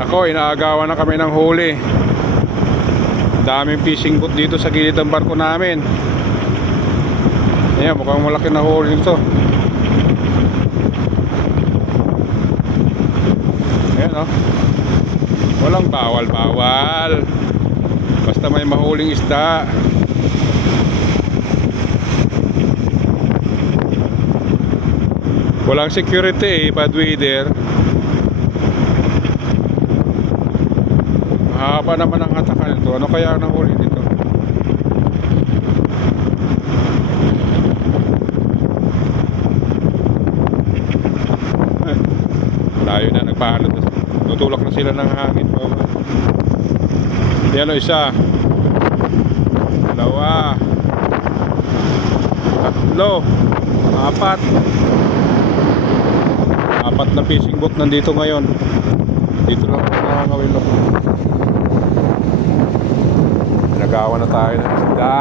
Ako, inaagawan na kami ng huli. Daming fishing boat dito sa gilid ng barko namin. Ayan, mukhang malaki na huli nito. Ayan, oh. Walang bawal-bawal. Basta may mahuling isda. Walang security, bad weather. Mahaba naman ang hatakan nito. Ano kaya ang nahuli dito? Layo na, nagpaano. Tutulak na sila ng hangin. Yan o, isa. Dalawa. Tatlo. Apat. Apat na fishing boat nandito ngayon. Dito lang nakakawin ako. Nagawa na tayo ng isda.